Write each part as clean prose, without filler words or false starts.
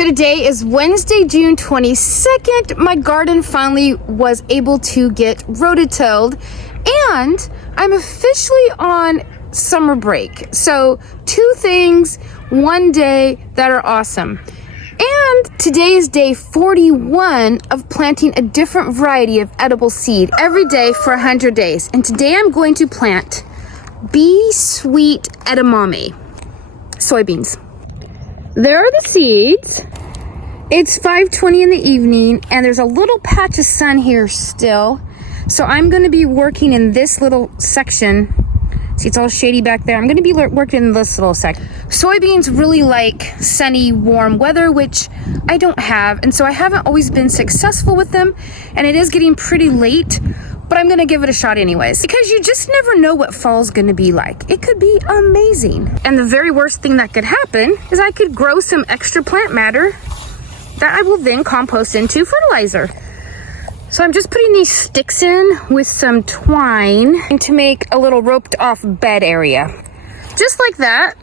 So today is Wednesday, June 22nd. My garden finally was able to get rototilled and I'm officially on summer break. So 2 things, 1 day that are awesome. And today is day 41 of planting a different variety of edible seed every day for 100 days. And today I'm going to plant Be Sweet Edamame soybeans. There are the seeds. It's 5:20 in the evening and there's a little patch of sun here still. So I'm going to be working in this little section. See, it's all shady back there. I'm going to be working in this little section. Soybeans really like sunny, warm weather, which I don't have. And so I haven't always been successful with them. And it is getting pretty late, but I'm going to give it a shot anyways. Because you just never know what fall's going to be like. It could be amazing. And the very worst thing that could happen is I could grow some extra plant matter that I will then compost into fertilizer. So I'm just putting these sticks in with some twine to make a little roped off bed area. Just like that.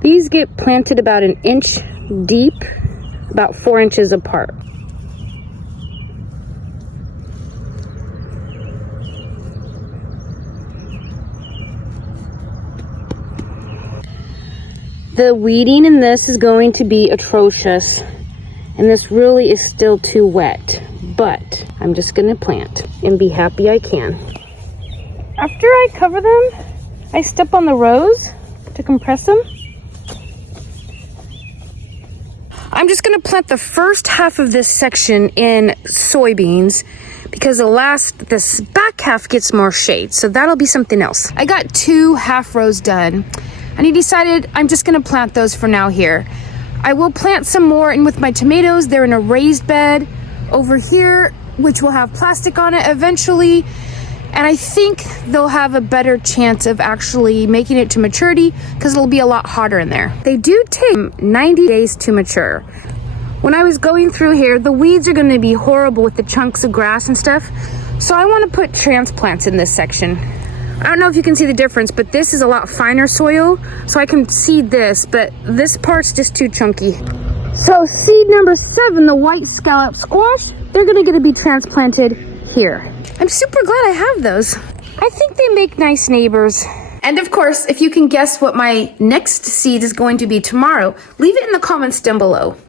These get planted about 1 inch deep, about 4 inches apart. The weeding in this is going to be atrocious, and this really is still too wet, but I'm just gonna plant and be happy I can. After I cover them, I step on the rows to compress them. I'm just gonna plant the first half of this section in soybeans because this back half gets more shade, so that'll be something else. I got 2 half rows done, and I decided I'm just gonna plant those for now here. I will plant some more in with my tomatoes. They're in a raised bed over here, which will have plastic on it eventually. And I think they'll have a better chance of actually making it to maturity because it'll be a lot hotter in there. They do take 90 days to mature. When I was going through here, the weeds are gonna be horrible with the chunks of grass and stuff. So I wanna put transplants in this section. I don't know if you can see the difference, but this is a lot finer soil, so I can seed this, but this part's just too chunky. So seed number 7, the white scallop squash, they're gonna be transplanted here. I'm super glad I have those. I think they make nice neighbors. And of course, if you can guess what my next seed is going to be tomorrow, leave it in the comments down below.